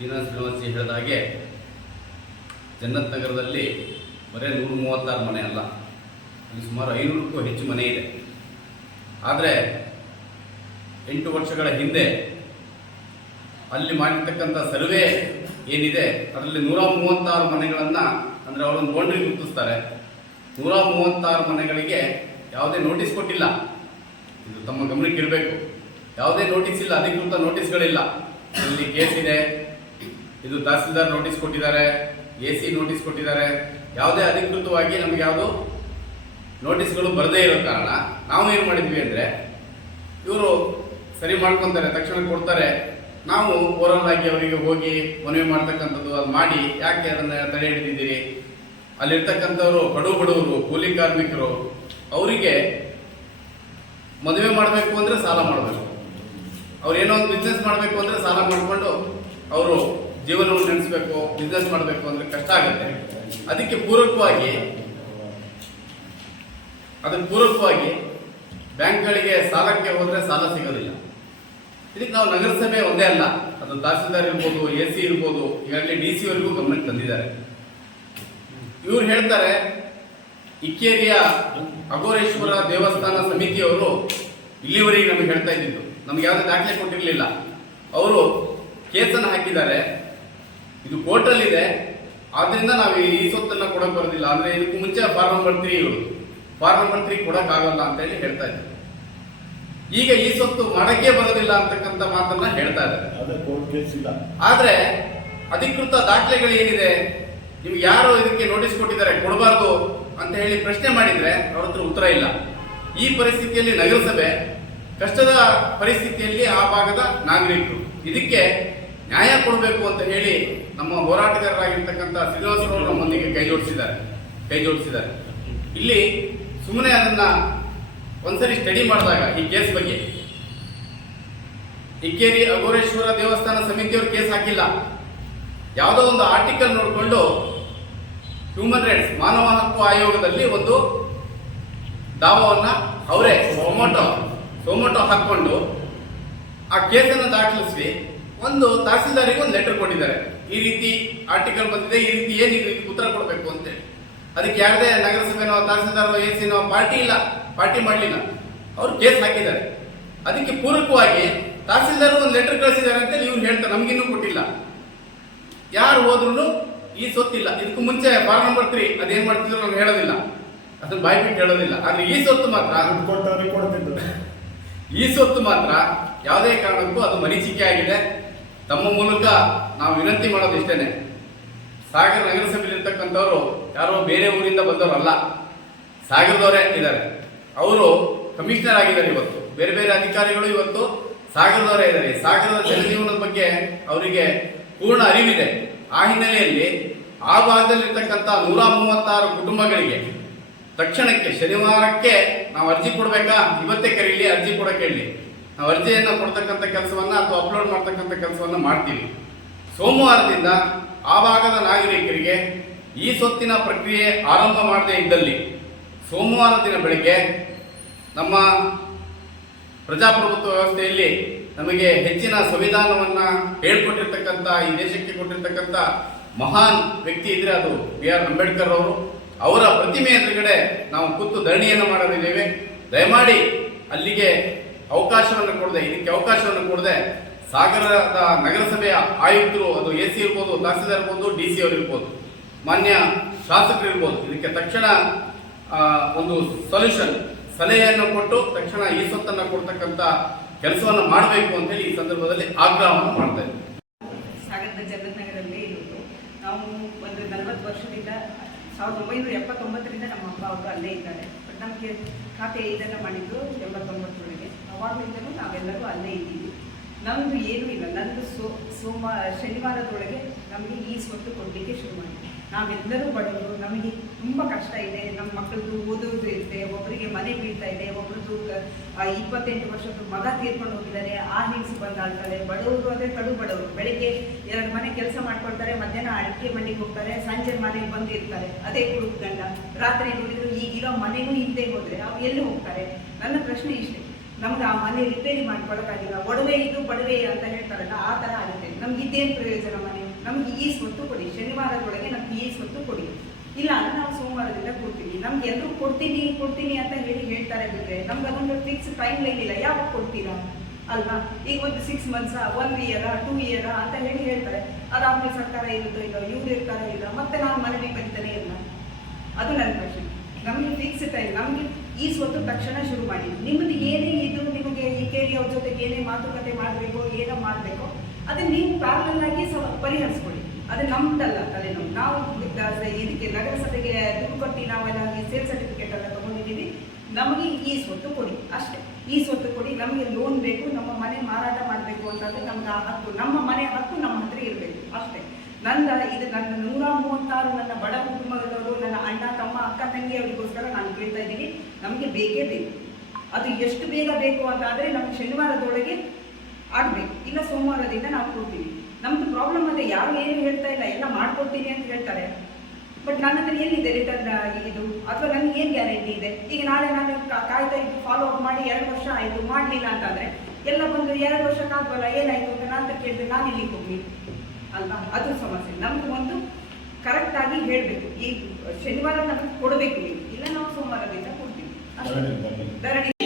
ಶ್ರೀನಿವಾಸಿ ಹೇಳಿದ ಹಾಗೆ ಜನ್ನತ್ ನಗರದಲ್ಲಿ ಬರೀ 136 ಮನೆ ಅಲ್ಲ, ಅಲ್ಲಿ ಸುಮಾರು 500ಕ್ಕೂ ಹೆಚ್ಚು ಮನೆ ಇದೆ. ಆದರೆ 8 ವರ್ಷಗಳ ಹಿಂದೆ ಅಲ್ಲಿ ಮಾಡಿರ್ತಕ್ಕಂಥ ಸರ್ವೆ ಏನಿದೆ ಅದರಲ್ಲಿ 136 ಮನೆಗಳನ್ನು, ಅಂದರೆ ಅವರೊಂದು ಬೌಂಡ್ರಿ ಗುರುತಿಸ್ತಾರೆ, 136 ಮನೆಗಳಿಗೆ ಯಾವುದೇ ನೋಟಿಸ್ ಕೊಟ್ಟಿಲ್ಲ. ಇದು ತಮ್ಮ ಗಮನಕ್ಕೆ ಇರಬೇಕು. ಯಾವುದೇ ನೋಟಿಸ್ ಇಲ್ಲ, ಅಧಿಕೃತ ನೋಟಿಸ್ಗಳಿಲ್ಲ. ಇಲ್ಲಿ ಕೇಸ್ ಇದೆ, ಇದು ತಹಸೀಲ್ದಾರ್ ನೋಟಿಸ್ ಕೊಟ್ಟಿದ್ದಾರೆ, AC ನೋಟಿಸ್ ಕೊಟ್ಟಿದ್ದಾರೆ. ಯಾವುದೇ ಅಧಿಕೃತವಾಗಿ ನಮಗೆ ಯಾವುದು ನೋಟಿಸ್ಗಳು ಬರದೇ ಇರೋ ಕಾರಣ ನಾವು ಏನು ಮಾಡಿದ್ವಿ ಅಂದರೆ, ಇವರು ಸರಿ ಮಾಡ್ಕೊತಾರೆ, ತಕ್ಷಣ ಕೊಡ್ತಾರೆ, ನಾವು ಓರಲ್ ಆಗಿ ಅವರಿಗೆ ಹೋಗಿ ಮನವಿ ಮಾಡ್ತಕ್ಕಂಥದ್ದು ಅದು ಮಾಡಿ, ಯಾಕೆ ಅದನ್ನು ತಡೆ ಹಿಡಿದಿದ್ದೀರಿ, ಅಲ್ಲಿರ್ತಕ್ಕಂಥವರು ಬಡವರು ಕೂಲಿ ಕಾರ್ಮಿಕರು, ಅವರಿಗೆ ಮದುವೆ ಮಾಡಬೇಕು ಅಂದರೆ ಸಾಲ ಮಾಡಬೇಕು, ಅವ್ರು ಏನೋ ಒಂದು ಬಿಸ್ನೆಸ್ ಮಾಡಬೇಕು ಅಂದರೆ ಸಾಲ ಮಾಡಿಕೊಂಡು ಅವರು ಜೀವನವನ್ನು ನಡೆಸಬೇಕು, ಬಿಸ್ನೆಸ್ ಮಾಡಬೇಕು ಅಂದರೆ ಕಷ್ಟ ಆಗುತ್ತೆ. ಅದಕ್ಕೆ ಪೂರಕವಾಗಿ ಬ್ಯಾಂಕ್ಗಳಿಗೆ ಸಾಲಕ್ಕೆ ಹೋದರೆ ಸಾಲ ಸಿಗೋದಿಲ್ಲ. ಇದಕ್ಕೆ ನಾವು ನಗರಸಭೆ ಒಂದೇ ಅಲ್ಲ, ಅದು ತಹಸೀಲ್ದಾರ್ ಇರ್ಬೋದು, AC ಇರ್ಬೋದು, ಈಗಾಗಲೇ DC ವರೆಗೂ ಗಮನಕ್ಕೆ ತಂದಿದ್ದಾರೆ. ಇವ್ರು ಹೇಳ್ತಾರೆ, ಇಕ್ಕೇರಿಯ ಅಘೋರೇಶ್ವರ ದೇವಸ್ಥಾನ ಸಮಿತಿಯವರು ಇಲ್ಲಿವರೆಗೆ ನಮಗೆ ಹೇಳ್ತಾ ಇದ್ದಿದ್ದು, ನಮ್ಗೆ ಯಾವುದೇ ದಾಖಲೆ ಕೊಟ್ಟಿರಲಿಲ್ಲ. ಅವರು ಕೇಸನ್ನು ಹಾಕಿದ್ದಾರೆ, ಇದು ಕೋರ್ಟಲ್ಲಿದೆ, ಆದ್ರಿಂದ ನಾವು ಈ ಸೊತ್ತನ್ನು ಕೊಡಕ್ಕೆ ಬರೋದಿಲ್ಲ. ಅಂದರೆ ಇದಕ್ಕೂ ಮುಂಚೆ ಫಾರ್ಮ್ ನಂಬರ್ 3 ಇರೋದು, ಫಾರ್ಮ್ ನಂಬರ್ 3 ಕೊಡೋಕ್ಕಾಗಲ್ಲ ಅಂತ ಹೇಳಿ ಹೇಳ್ತಾ ಇದ್ದಾರೆ. ಈಗ ಈ ಸೊತ್ತು ಮಾಡಕ್ಕೆ ಬರೋದಿಲ್ಲ ಅಂತಕ್ಕಂಥ ಮಾತನ್ನ ಹೇಳ್ತಾ ಇದ್ದಾರೆ. ಆದ್ರೆ ಅಧಿಕೃತ ದಾಖಲೆಗಳು ಏನಿದೆ, ನಿಮ್ಗೆ ಯಾರು ಇದಕ್ಕೆ ನೋಟಿಸ್ ಕೊಟ್ಟಿದ್ದಾರೆ ಕೊಡಬಾರ್ದು ಅಂತ ಹೇಳಿ ಪ್ರಶ್ನೆ ಮಾಡಿದ್ರೆ ಅವ್ರ ಹತ್ರ ಉತ್ತರ ಇಲ್ಲ. ಈ ಪರಿಸ್ಥಿತಿಯಲ್ಲಿ ನಗರಸಭೆ ಕಷ್ಟದ ಪರಿಸ್ಥಿತಿಯಲ್ಲಿ ಆ ಭಾಗದ ನಾಗರಿಕರು ಇದಕ್ಕೆ ನ್ಯಾಯ ಕೊಡಬೇಕು ಅಂತ ಹೇಳಿ ನಮ್ಮ ಹೋರಾಟಗಾರರಾಗಿರ್ತಕ್ಕಂಥ ಶ್ರೀನಿವಾಸರವರು ನಮ್ಮೊಂದಿಗೆ ಕೈ ಜೋಡಿಸಿದ್ದಾರೆ. ಇಲ್ಲಿ ಸುಮ್ಮನೆ ಅದನ್ನ ಒಂದ್ಸರಿ ಸ್ಟಡಿ ಮಾಡಿದಾಗ ಈ ಕೇಸ್ ಬಗ್ಗೆ, ಇಕ್ಕೇರಿ ಅಘೋರೇಶ್ವರ ದೇವಸ್ಥಾನ ಸಮಿತಿಯವರು ಕೇಸ್ ಹಾಕಿಲ್ಲ. ಯಾವುದೋ ಒಂದು ಆರ್ಟಿಕಲ್ ನೋಡಿಕೊಂಡು ಹ್ಯೂಮನ್ ರೈಟ್ಸ್ ಮಾನವ ಹಕ್ಕು ಆಯೋಗದಲ್ಲಿ ಒಂದು ದಾವವನ್ನ ಅವರೇ ಸೊಮೋಟೋ ಹಾಕೊಂಡು ಆ ಕೇಸನ್ನು ದಾಖಲಿಸಿ ಒಂದು ತಹಸೀಲ್ದಾರಿಗೆ ಒಂದು ಲೆಟರ್ ಕೊಟ್ಟಿದ್ದಾರೆ. ಈ ರೀತಿ ಆರ್ಟಿಕಲ್ ಬಂದಿದೆ, ಈ ರೀತಿ ಏನಿದೆ ಉತ್ತರ ಕೊಡಬೇಕು ಅಂತೇಳಿ. ಅದಕ್ಕೆ ಯಾರದೇ ನಗರಸಭೆನೋ ತಹಸೀಲ್ದಾರ್ AC ಪಾರ್ಟಿ ಮಾಡಲಿಲ್ಲ, ಅವರು ಕೇಸ್ ಹಾಕಿದ್ದಾರೆ. ಅದಕ್ಕೆ ಪೂರಕವಾಗಿ ತಹಸೀಲ್ದಾರ್ ಒಂದು ಲೆಟರ್ ಕಳಿಸಿದ್ದಾರೆ ಅಂತೇಳಿ ಇವ್ರು ಹೇಳ್ತಾರೆ, ನಮಗಿನ್ನೂ ಕೊಟ್ಟಿಲ್ಲ. ಯಾರು ಹೋದ್ರು ಈ ಸೊತ್ತಿಲ್ಲ. ಇದಕ್ಕೂ ಮುಂಚೆ ಫಾರ್ಮ್ ನಂಬರ್ 3 ಅದೇನ್ ಮಾಡ್ತಿದ್ರು ನಾನು ಹೇಳೋದಿಲ್ಲ, ಅದನ್ನ ಬಾಯಿ ಬಿಟ್ಟು ಹೇಳೋದಿಲ್ಲ. ಆದ್ರೆ ಈ ಸೊತ್ತು ಮಾತ್ರ ಯಾವುದೇ ಕಾರಣಕ್ಕೂ ಅದು ಮರೀಚಿಕೆ ಆಗಿದೆ. ತಮ್ಮ ಮೂಲಕ ನಾವು ವಿನಂತಿ ಮಾಡೋದು ಇಷ್ಟೇನೆ, ಸಾಗರ ನಗರಸಭೆಯಲ್ಲಿರ್ತಕ್ಕಂಥವ್ರು ಯಾರೋ ಬೇರೆ ಊರಿಂದ ಬಂದವರಲ್ಲ, ಸಾಗರದವರೇ ಇದ್ದಾರೆ. ಅವರು ಕಮಿಷನರ್ ಆಗಿದ್ದಾರೆ. ಇವತ್ತು ಬೇರೆ ಬೇರೆ ಅಧಿಕಾರಿಗಳು ಇವತ್ತು ಸಾಗರದವರೇ ಇದ್ದಾರೆ. ಸಾಗರದ ಜನಜೀವನದ ಬಗ್ಗೆ ಅವರಿಗೆ ಪೂರ್ಣ ಅರಿವಿದೆ. ಆ ಹಿನ್ನೆಲೆಯಲ್ಲಿ ಆ ಭಾಗದಲ್ಲಿರ್ತಕ್ಕಂಥ 136 ಕುಟುಂಬಗಳಿಗೆ ತಕ್ಷಣಕ್ಕೆ ಶನಿವಾರಕ್ಕೆ ನಾವು ಅರ್ಜಿ ಕೊಡಬೇಕಾ, ಇವತ್ತೇ ಕರೀಲಿ, ಅರ್ಜಿ ಕೊಡಕ್ಕೆ ಹೇಳಿ, ನಾವು ಅರ್ಜಿಯನ್ನು ಕೊಡ್ತಕ್ಕಂಥ ಕೆಲಸವನ್ನ ಅಥವಾ ಅಪ್ಲೋಡ್ ಮಾಡ್ತಕ್ಕಂಥ ಕೆಲಸವನ್ನ ಮಾಡ್ತೀವಿ. ಸೋಮವಾರದಿಂದ ಆ ಭಾಗದ ನಾಗರಿಕರಿಗೆ ಈ ಸೊತ್ತಿನ ಪ್ರಕ್ರಿಯೆ ಆರಂಭ ಮಾಡದೇ ಇದ್ದಲ್ಲಿ ಸೋಮವಾರ ದಿನ ಬೆಳಗ್ಗೆ ನಮ್ಮ ಪ್ರಜಾಪ್ರಭುತ್ವ ವ್ಯವಸ್ಥೆಯಲ್ಲಿ ನಮಗೆ ಹೆಚ್ಚಿನ ಸಂವಿಧಾನವನ್ನ ಹೇಳ್ಕೊಟ್ಟಿರ್ತಕ್ಕಂಥ, ಈ ದೇಶಕ್ಕೆ ಕೊಟ್ಟಿರ್ತಕ್ಕಂಥ ಮಹಾನ್ ವ್ಯಕ್ತಿ ಇದ್ರೆ ಅದು BR ಅಂಬೇಡ್ಕರ್ ಅವರು. ಅವರ ಪ್ರತಿಮೆ ಎದುರುಗಡೆ ನಾವು ಕೂತು ಧರಣಿಯನ್ನು ಮಾಡಲಿದ್ದೇವೆ. ದಯಮಾಡಿ ಅಲ್ಲಿಗೆ ಇದಕ್ಕೆ ಅವಕಾಶವನ್ನು ಕೊಡದೆ ಸಾಗರದ ನಗರಸಭೆಯ ಆಯುಕ್ತರು, ಅದು AC ಇರ್ಬೋದು, ತಹಸೀಲ್ದಾರ್ ಇರ್ಬೋದು, DC ಅವರು ಇರ್ಬೋದು, ಮಾನ್ಯ ಶಾಸಕರು ಇರ್ಬೋದು, ಇದಕ್ಕೆ ತಕ್ಷಣ ಒಂದು ಸಲಹೆಯನ್ನು ಕೊಟ್ಟು ತಕ್ಷಣ ಈ ಸೊತ್ತನ್ನು ಕೊಡ್ತಕ್ಕಂಥ ಕೆಲಸವನ್ನು ಮಾಡಬೇಕು ಅಂತ ಹೇಳಿ ಈ ಸಂದರ್ಭದಲ್ಲಿ ಆಗ್ರಹವನ್ನು ಮಾಡ್ತಾ ಇದ್ದೀವಿ. ಸಾಗರದ ಜನ್ನತ್ ನಗರಲ್ಲೇ ಇರೋದು ನಾವು. ಒಂದು 40 ವರ್ಷದಿಂದ 1979ರಿಂದ ನಮ್ಮ ಅಪ್ಪ ಅವರು ಅಲ್ಲೇ ಇದ್ದಾರೆ. ಬಟ್ ನಮಗೆ ಖಾತೆ ಇದನ್ನು ಮಾಡಿದ್ದು 89ರೊಳಗೆ. ಅವಾಗಲಿಂದಲೂ ನಾವೆಲ್ಲರೂ ಅಲ್ಲೇ ಇದ್ದೀವಿ. ನಮ್ಮದು ಏನೂ ಇಲ್ಲ. ನಂದು ಶನಿವಾರದೊಳಗೆ ನಮಗೆ ಈ ಸ್ವತ್ತು ಕೊಡಲಿಕ್ಕೆ ಶುರು ಮಾಡಿ. ನಾವೆಲ್ಲರೂ ಬಡವರು, ನಮಗೆ ತುಂಬ ಕಷ್ಟ ಇದೆ. ನಮ್ಮ ಮಕ್ಕಳದು ಓದೋದು ಇರುತ್ತೆ, ಒಬ್ಬರಿಗೆ ಮನೆ ಬೀಳ್ತಾ ಇದೆ, ಒಬ್ರದ್ದು 28 ವರ್ಷದ ಮಗ ತೀರ್ಕೊಂಡು ಹೋಗಿದ್ದಾರೆ, ಆ ಹೆಂಗಸು ಬಂದಾಳ್ತಾರೆ. ಬಡವರು ಅಂದರೆ ಕಡು ಬಡವರು. ಬೆಳಿಗ್ಗೆ 2 ಮನೆ ಕೆಲಸ ಮಾಡ್ಕೊಳ್ತಾರೆ, ಮಧ್ಯಾಹ್ನ ಅಡಿಕೆ ಮನೆಗೆ ಹೋಗ್ತಾರೆ, ಸಂಜೆ ಮನೆಗೆ ಬಂದಿರ್ತಾರೆ. ಅದೇ ಕುಡುಕ್ ಗಂಡ. ರಾತ್ರಿ ನೋಡಿದ್ರು ಈಗಿರೋ ಮನೆಗೂ ಇಲ್ಲದೆ ಹೋದರೆ ಅವ್ರು ಎಲ್ಲಿ ಹೋಗ್ತಾರೆ? ನನ್ನ ಪ್ರಶ್ನೆ ಇಷ್ಟೇ. ನಮ್ಗೆ ಆ ಮನೆ ರಿಪೇರಿ ಮಾಡ್ಕೊಳಕ್ಕಾಗಿಲ್ಲ. ಒಡವೆ ಇದು ಬಡವೆ ಅಂತ ಹೇಳ್ತಾರಲ್ಲ, ಆ ಥರ ಆಗುತ್ತೆ. ನಮ್ಗೆ ಇದೇನು ಪ್ರಯೋಜನ ಮನೆ? ನಮ್ಗೆ ಈ ಸ್ವತ್ತು ಕೊಡಿ, ಶನಿವಾರದೊಳಗೆ ನಮ್ಗೆ ಈ ಸ್ವತ್ತು ಕೊಡಿ, ಇಲ್ಲ ಅಂದ್ರೆ ನಾವು ಸೋಮವಾರದಿಂದ ಕೊಡ್ತೀವಿ. ನಮ್ಗೆ ಎಲ್ಲರೂ ಕೊಡ್ತೀನಿ ಅಂತ ಹೇಳ್ತಾರೆ ಬಿಟ್ರೆ ನಮ್ಗೆ ಅದೊಂದು ಫಿಕ್ಸ್ ಟೈಮ್ ಲೈನ್ ಇಲ್ಲ, ಯಾವಾಗ ಕೊಡ್ತೀರಾ ಅಲ್ವಾ? ಈಗ ಒಂದು 6 months 1 year 2 year ಅಂತ ಹೇಳ್ತಾರೆ. ಅದಾದ್ಮೇಲೆ ಸರ್ಕಾರ ಇರುತ್ತೋ ಇಲ್ಲ, ಇವ್ರು ಇರ್ತಾರೋ ಇಲ್ಲ, ಮತ್ತೆ ನಾನು ಮನವಿ ಬರೀತಾನೆ ಇಲ್ಲ. ಅದು ನನ್ನ ಪ್ರಶ್ನೆ. ನಮಗೆ ಫಿಕ್ಸ್ ಟೈಮ್, ನಮಗೆ ಈ ಸ್ವತ್ತು ತಕ್ಷಣ ಶುರು ಮಾಡಿ. ನಿಮ್ಮದು ಏನೇ ಇದು, ನಿಮಗೆ ಈ ಕೇಳಿ ಅವ್ರ ಜೊತೆಗೆ ಏನೇ ಮಾತುಕತೆ ಮಾಡಬೇಕು, ಏನೋ ಮಾಡಬೇಕು, ಅದನ್ನ ನೀವು ಪ್ಯಾರಲಲ್ ಆಗಿ ಪರಿಹರಿಸ್ಕೊಳ್ಳಿ. ಅದು ನಮ್ದಲ್ಲ ತಲೆನೋವು. ನಾವು ಇದಕ್ಕೆ ನಗರಸಭೆಗೆ ದುಡ್ಡು ಕೊಟ್ಟು ನಾವೆಲ್ಲ ಈ ಸೇಲ್ ಸರ್ಟಿಫಿಕೇಟ್ ಎಲ್ಲ ತಗೊಂಡಿದ್ದೀವಿ. ನಮಗೆ ಈ ಸ್ವತ್ತು ಕೊಡಿ ಅಷ್ಟೇ, ಈ ಸ್ವತ್ತು ಕೊಡಿ. ನಮಗೆ ಲೋನ್ ಬೇಕು, ನಮ್ಮ ಮನೆ ಮಾರಾಟ ಮಾಡಬೇಕು ಅಂತಂದ್ರೆ ನಮ್ಗೆ ಆ ಹಕ್ಕು, ನಮ್ಮ ಮನೆ ಹಕ್ಕು ನಮ್ಮ ಹತ್ರ ಇರಬೇಕು ಅಷ್ಟೇ. ನನ್ನ 136 ನನ್ನ ಬಡ ಕುಟುಂಬದವರು, ನನ್ನ ಅಣ್ಣ ತಮ್ಮ ಅಕ್ಕ ತಂಗಿ ಅವರಿಗೋಸ್ಕರ ನಾನು ಕೇಳ್ತಾ ಇದ್ದೀನಿ, ನಮಗೆ ಬೇಕೇ ಬೇಕು. ಅದು ಎಷ್ಟು ಬೇಗ ಬೇಕು ಅಂತ ಆದರೆ ನಮ್ಗೆ ಶನಿವಾರದೊಳಗೆ ಆಗಬೇಕು, ಇಲ್ಲ ಸೋಮವಾರದಿಂದ ನಾವು ಕೊಡ್ತೀವಿ. ನಮ್ದು ಪ್ರಾಬ್ಲಮ್ ಅದೇ, ಯಾರು ಏನು ಹೇಳ್ತಾ ಇಲ್ಲ, ಎಲ್ಲ ಮಾಡ್ಕೊಡ್ತೀನಿ ಅಂತ ಹೇಳ್ತಾರೆ. ಬಟ್ ನನ್ನ ಹತ್ರ ಏನಿದೆ ರಿಟರ್ನ್ ಇದು, ಅಥವಾ ನನಗೆ ಏನು ಗ್ಯಾರಂಟಿ ಇದೆ? ಈಗ ನಾಳೆ ನಾನು ಕಾಯ್ತಾ ಇದ್ದು ಫಾಲೋ ಅಪ್ ಮಾಡಿ 2 ವರ್ಷ ಆಯಿತು ಮಾಡಲಿಲ್ಲ ಅಂತಂದರೆ ಎಲ್ಲ ಬಂದು 2 ವರ್ಷ ಕಾದ್ವಲ್ಲ ಏನಾಯಿತು ಅಂತ ನಾನು ಕೇಳಿದ್ರೆ ನಾನು ಇಲ್ಲಿಗೆ ಹೋಗ್ಲಿ ಅಲ್ವಾ? ಅದು ಸಮಸ್ಯೆ. ನಮ್ಗೆ ಒಂದು ಕರೆಕ್ಟಾಗಿ ಹೇಳಬೇಕು, ಈ ಶನಿವಾರ ನಮಗೆ ಕೊಡಬೇಕು ನೀವು, ಇಲ್ಲ ನಾವು ಸೋಮವಾರದಿಂದ ಕೊಡ್ತೀವಿ ಅಷ್ಟೇ. ಧರಣಿ